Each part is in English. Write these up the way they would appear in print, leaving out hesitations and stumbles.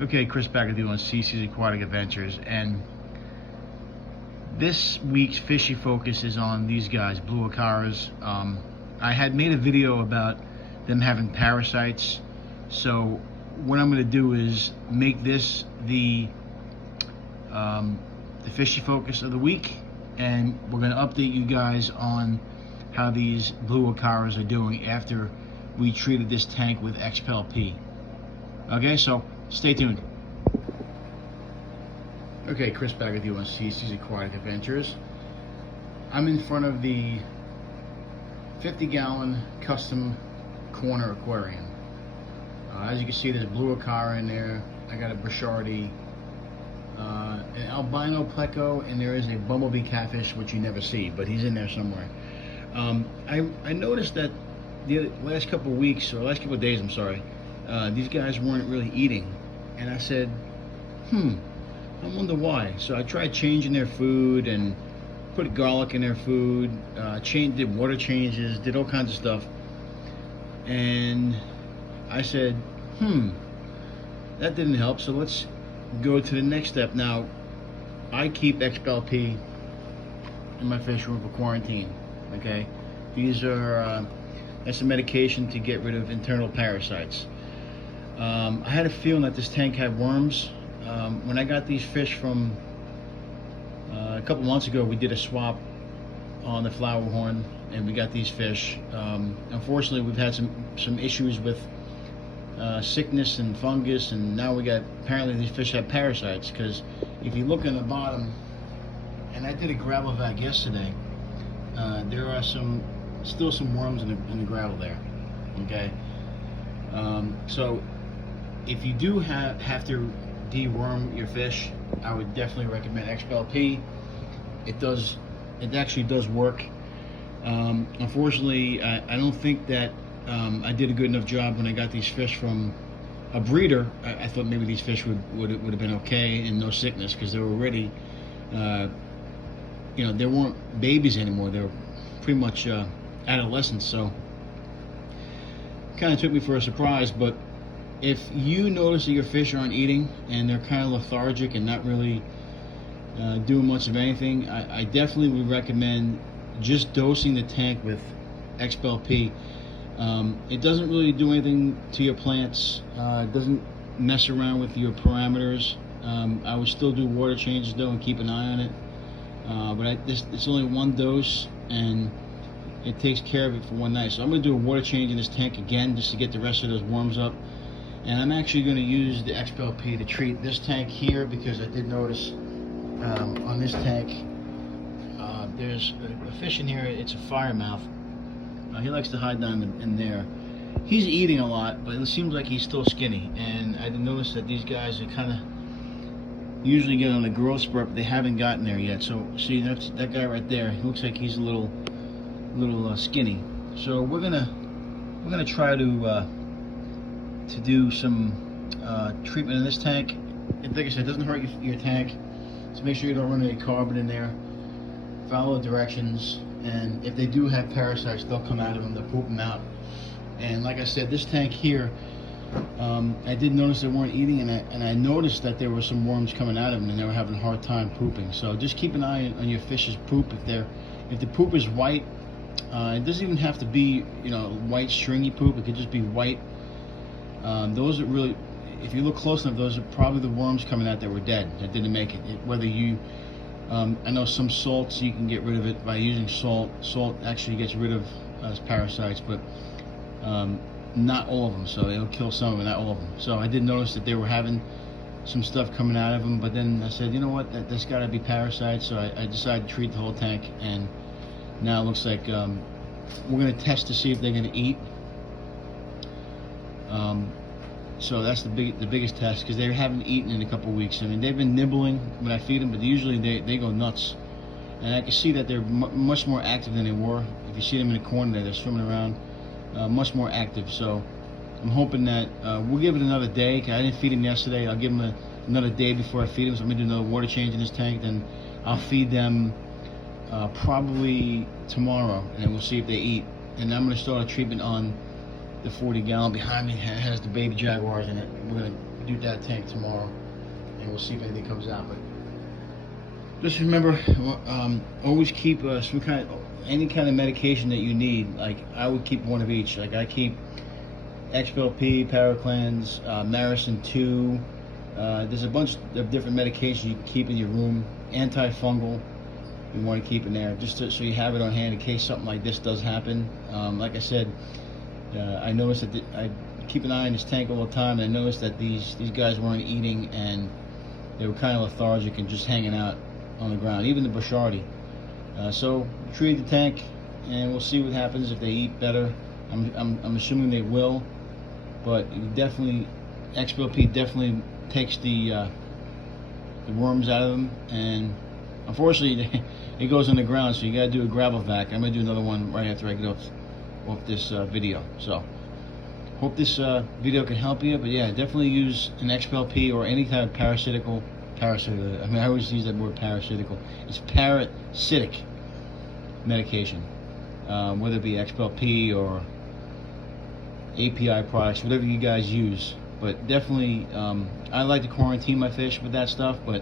Okay, Chris back with you on CC's Aquatic Adventures, and this week's Fishy Focus is on these guys, blue Acaras. I had made a video about them having parasites, so what I'm going to do is make this the Fishy Focus of the week, and we're going to update you guys on how these blue Acaras are doing after we treated this tank with XPEL-P. Okay, so stay tuned. Okay, Chris back with you on CC's Aquatic Adventures. I'm in front of the 50-gallon custom corner aquarium. As you can see, there's a blue Acara in there. I got a Brichardi, an albino pleco, and there is a bumblebee catfish, which you never see, but he's in there somewhere. I noticed that the last couple of weeks, or last couple of days, I'm sorry, these guys weren't really eating, and I said, I wonder why. So I tried changing their food and put garlic in their food, did water changes, did all kinds of stuff, and I said, that didn't help, so let's go to the next step. Now, I keep XPEL-P in my fish room for quarantine, okay? These are, that's a medication to get rid of internal parasites. I had a feeling that this tank had worms. When I got these fish from a couple months ago, we did a swap on the flower horn, and we got these fish. Unfortunately, we've had some issues with sickness and fungus, and now we got, apparently these fish have parasites, because if you look on the bottom, and I did a gravel vac yesterday, there are still some worms in the gravel there. Okay, so if you do have to deworm your fish, I would definitely recommend XPEL-P. It actually does work. Unfortunately, I don't think that I did a good enough job when I got these fish from a breeder. I thought maybe these fish would have been okay and no sickness, because they were already, they weren't babies anymore. They were pretty much adolescents. So kind of took me for a surprise. But if you notice that your fish aren't eating and they're kind of lethargic and not really doing much of anything, I definitely would recommend just dosing the tank with XPEL-P. It doesn't really do anything to your plants. It doesn't mess around with your parameters. I would still do water changes though and keep an eye on it. But it's only one dose, and it takes care of it for one night. So I'm going to do a water change in this tank again just to get the rest of those worms up. And I'm actually going to use the XPEL-P to treat this tank here, because I did notice on this tank there's a fish in here. It's a firemouth. He likes to hide down in there. He's eating a lot, but it seems like he's still skinny. And I did notice that these guys are kind of usually get on a growth spurt, but they haven't gotten there yet. So see, that's that guy right there. He looks like he's a little skinny. So we're gonna try to do some treatment in this tank. And like I said, it doesn't hurt your tank. So make sure you don't run any carbon in there. Follow the directions, and if they do have parasites, they'll come out of them. They'll poop them out. And like I said, this tank here, I did notice they weren't eating, and I noticed that there were some worms coming out of them, and they were having a hard time pooping. So just keep an eye on your fish's poop. If the poop is white, it doesn't even have to be white stringy poop. It could just be white. Those are really, if you look close enough, those are probably the worms coming out that were dead, that didn't make it. Whether you, I know some salts, you can get rid of it by using salt. Salt actually gets rid of parasites, but not all of them. So it'll kill some of them, not all of them. So I did notice that they were having some stuff coming out of them, but then I said, you know what, there's got to be parasites. So I decided to treat the whole tank, and now it looks like we're going to test to see if they're going to eat. So that's the biggest test, because they haven't eaten in a couple weeks. I mean, they've been nibbling when I feed them, but usually they go nuts. And I can see that they're much more active than they were. If you see them in the corner there, they're swimming around, much more active. So I'm hoping that we'll give it another day. I didn't feed them yesterday. I'll give them another day before I feed them. So I'm going to do another water change in this tank. Then I'll feed them probably tomorrow, and then we'll see if they eat. And I'm going to start a treatment on the 40-gallon behind me. It has the baby jaguars in it. We're going to do that tank tomorrow, and we'll see if anything comes out. But just remember, always keep any kind of medication that you need. Like I would keep one of each. Like I keep XPLP, Paraclans, Maricin 2. There's a bunch of different medications you can keep in your room. Antifungal, you want to keep in there, just so you have it on hand in case something like this does happen. Like I said, I noticed that I keep an eye on this tank all the time, and I noticed that these guys weren't eating, and they were kind of lethargic and just hanging out on the ground. Even the Bashardi. So treat the tank, and we'll see what happens if they eat better. I'm assuming they will, but XPLP definitely takes the worms out of them, and unfortunately it goes on the ground, so you gotta do a gravel vac. I'm gonna do another one right after I get off this video. So hope this video can help you. But yeah, definitely use an XPLP or any kind of parasitical. I mean, I always use that word parasitical. It's parasitic medication, whether it be XPLP or API products, whatever you guys use. But definitely, I like to quarantine my fish with that stuff, but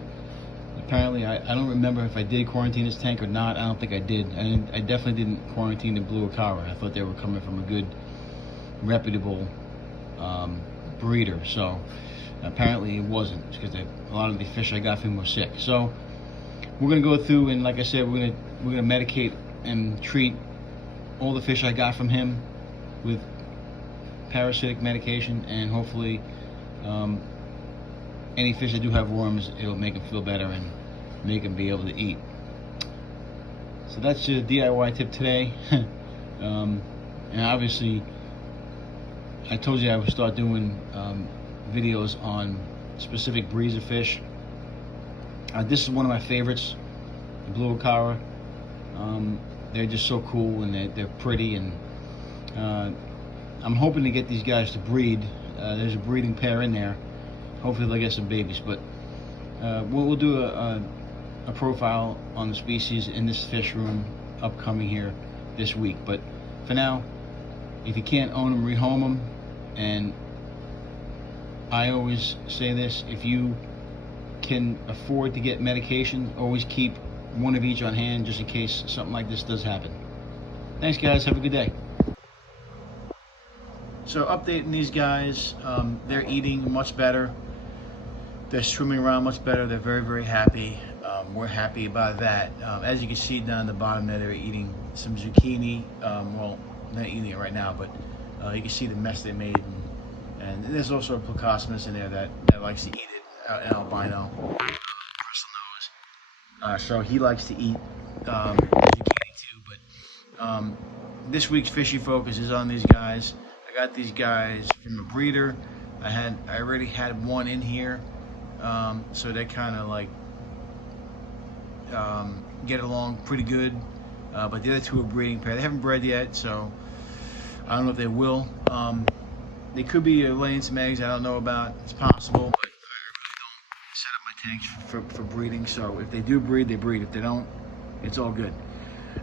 apparently I don't remember if I did quarantine this tank or not. I don't think I did. I definitely didn't quarantine the blue Acara. I thought they were coming from a good, reputable breeder. So apparently it wasn't, because a lot of the fish I got from him were sick. So we're gonna go through, and like I said, we're gonna medicate and treat all the fish I got from him with parasitic medication, and hopefully any fish that do have worms, it'll make them feel better and make them be able to eat. So that's your DIY tip today. And obviously I told you I would start doing videos on specific breeds of fish. This is one of my favorites, the blue Acara. They're just so cool, and they're pretty, and I'm hoping to get these guys to breed. There's a breeding pair in there. Hopefully they'll get some babies, but we'll do a profile on the species in this fish room upcoming here this week. But for now, if you can't own them, rehome them. And I always say this: if you can afford to get medication, always keep one of each on hand, just in case something like this does happen. Thanks, guys. Have a good day. So updating these guys, they're eating much better. They're swimming around much better. They're very, very happy. We're happy about that. As you can see down the bottom there, they're eating some zucchini. Well, not eating it right now, but you can see the mess they made. And there's also a Placosmus in there that likes to eat it, an albino. So he likes to eat zucchini too. But this week's Fishy Focus is on these guys. I got these guys from a breeder. I already had one in here, so they kind of like get along pretty good. But the other two are breeding pair. They haven't bred yet, so I don't know if they will. They could be laying some eggs I don't know about. It's possible, but I really don't set up my tanks for breeding. So if they do breed, they breed. If they don't, it's all good.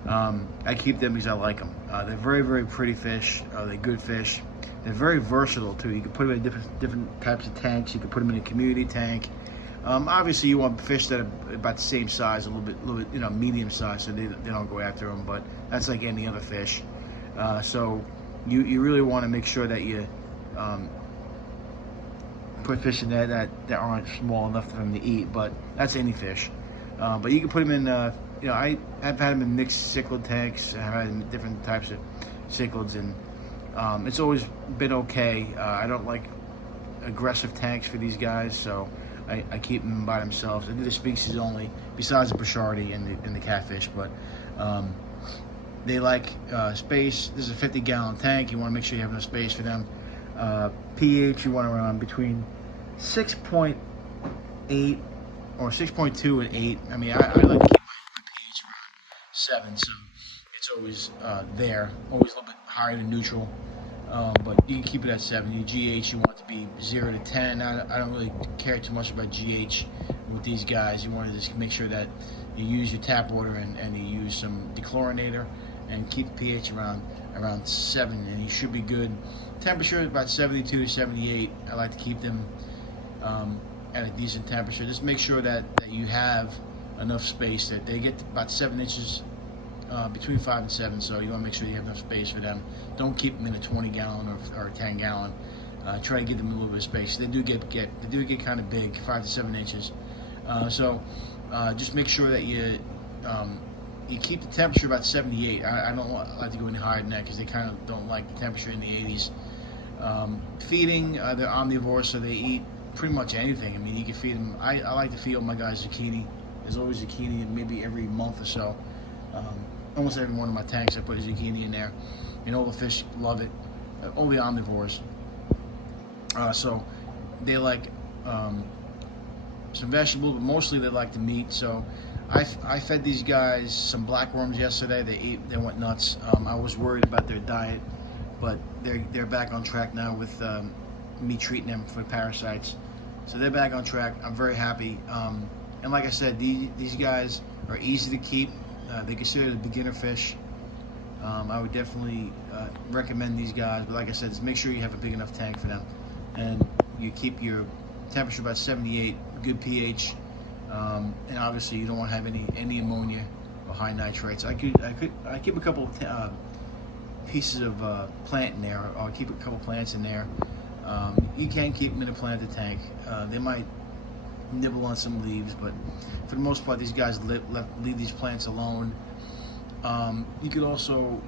I keep them because I like them. They're very, very pretty fish. They're good fish. They're very versatile too. You can put them in different types of tanks. You can put them in a community tank. Obviously, you want fish that are about the same size, a little bit, medium size, so they don't go after them. But that's like any other fish. So you really want to make sure that you put fish in there that aren't small enough for them to eat. But that's any fish. But you can put them in. I've had them in mixed cichlid tanks. I've had them in different types of cichlids, and it's always been okay. I don't like aggressive tanks for these guys, so I keep them by themselves. I do the species only, besides the Bashardi and the catfish, but they like space. This is a 50-gallon tank. You want to make sure you have enough space for them. pH, you want to run between 6.8 or 6.2 and 8. I mean, I like to keep my pH around 7, so it's always there, always a little bit higher than neutral. But you can keep it at 7. Your GH, you want it to be 0 to 10. I don't really care too much about GH with these guys. You want to just make sure that you use your tap water and you use some dechlorinator and keep the pH around 7, and you should be good. Temperature about 72 to 78. I like to keep them. at a decent temperature. Just make sure that you have enough space, that they get about 7 inches, between 5 and 7, so you want to make sure you have enough space for them. Don't keep them in a 20-gallon or 10-gallon. Try to give them a little bit of space. They do get kind of big, 5 to 7 inches. So just make sure that you keep the temperature about 78. I don't like to go any higher than that because they kind of don't like the temperature in the 80s. Feeding, they're omnivores, so they eat pretty much anything. I mean, you can feed them. I like to feed all my guys zucchini. There's always zucchini, maybe every month or so. Almost every one of my tanks I put a zucchini in there, and all the fish love it. All the omnivores. So they like some vegetables, but mostly they like the meat. So I fed these guys some blackworms yesterday. They went nuts. I was worried about their diet, but they're back on track now with me treating them for parasites. So they're back on track. I'm very happy. And like I said, these guys are easy to keep. They consider it a beginner fish. I would definitely recommend these guys, but like I said, just make sure you have a big enough tank for them, and you keep your temperature about 78, good pH, and obviously you don't want to have any ammonia or high nitrates. I keep a couple pieces of plant in there, or keep a couple plants in there. You can keep them in a planted tank. They might nibble on some leaves, but for the most part, these guys leave these plants alone. You could also,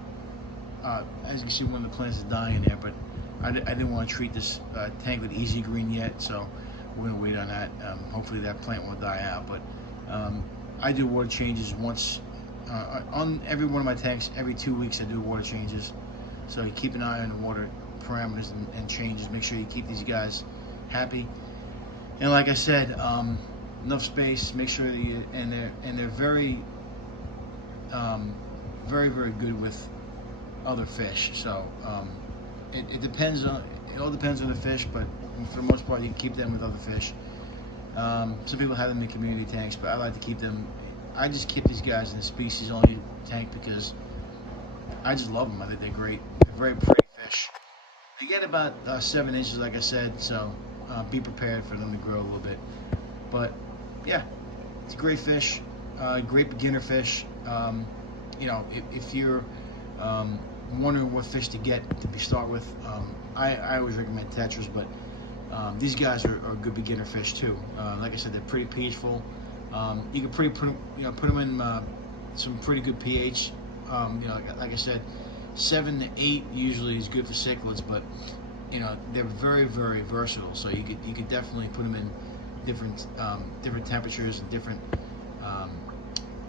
as you can see, one of the plants is dying there, but I didn't want to treat this tank with Easy Green yet, so we're going to wait on that. Hopefully that plant won't die out, but I do water changes once on every one of my tanks. Every 2 weeks I do water changes, so you keep an eye on the water parameters and changes. Make sure you keep these guys happy. And like I said, enough space. Make sure that they're very, very, very good with other fish. So it depends on, it all depends on the fish, but for the most part, you can keep them with other fish. Some people have them in community tanks, but I like to keep them. I just keep these guys in a species-only tank because I just love them. I think they're great. They're very pretty fish. They get about 7 inches, like I said, so be prepared for them to grow a little bit. But yeah, it's a great fish, great beginner fish. You know, if you're wondering what fish to get to start with, I always recommend tetras, but these guys are good beginner fish too. Like I said, they're pretty peaceful. You can put them in some pretty good pH. You know, like I said, 7 to 8 usually is good for cichlids, but you know, they're very, very versatile. So you could definitely put them in different temperatures and different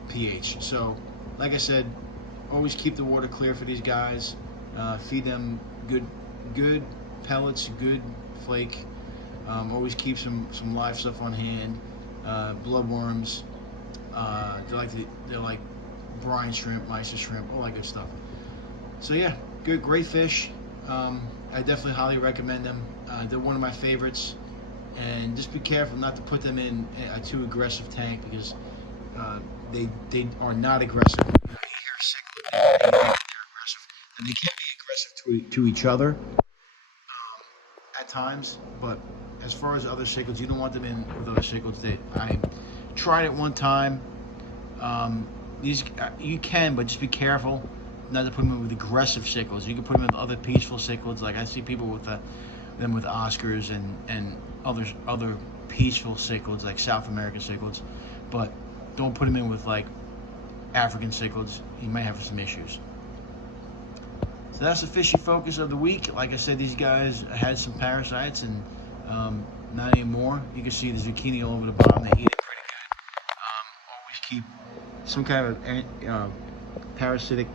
pH. So like I said, always keep the water clear for these guys. Feed them good pellets, good flake. Always keep some live stuff on hand. Bloodworms. They're like brine shrimp, mysis shrimp, all that good stuff. So yeah, great fish. I definitely highly recommend them. They're one of my favorites, and just be careful not to put them in a too aggressive tank because they are not aggressive. You hear cichlid, they think they're aggressive, and they can be aggressive to each other at times. But as far as other cichlids, you don't want them in with other cichlids. I tried it one time. You can, but just be careful not to put them in with aggressive cichlids. You can put them in with other peaceful cichlids. Like I see people with them with Oscars and other peaceful cichlids, like South American cichlids. But don't put them in with like African cichlids. You might have some issues. So that's the fishy focus of the week. Like I said, these guys had some parasites and not anymore. You can see the zucchini all over the bottom. They eat it pretty good. Always keep some kind of parasitic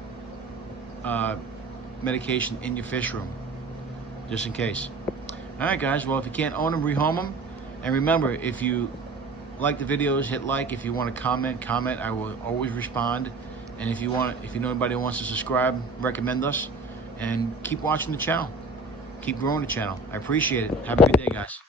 medication in your fish room, just in case. All right, guys. Well, if you can't own them, rehome them. And remember, if you like the videos, hit like. If you want to comment. I will always respond. And if you know anybody who wants to subscribe, recommend us. And keep watching the channel. Keep growing the channel. I appreciate it. Have a good day, guys.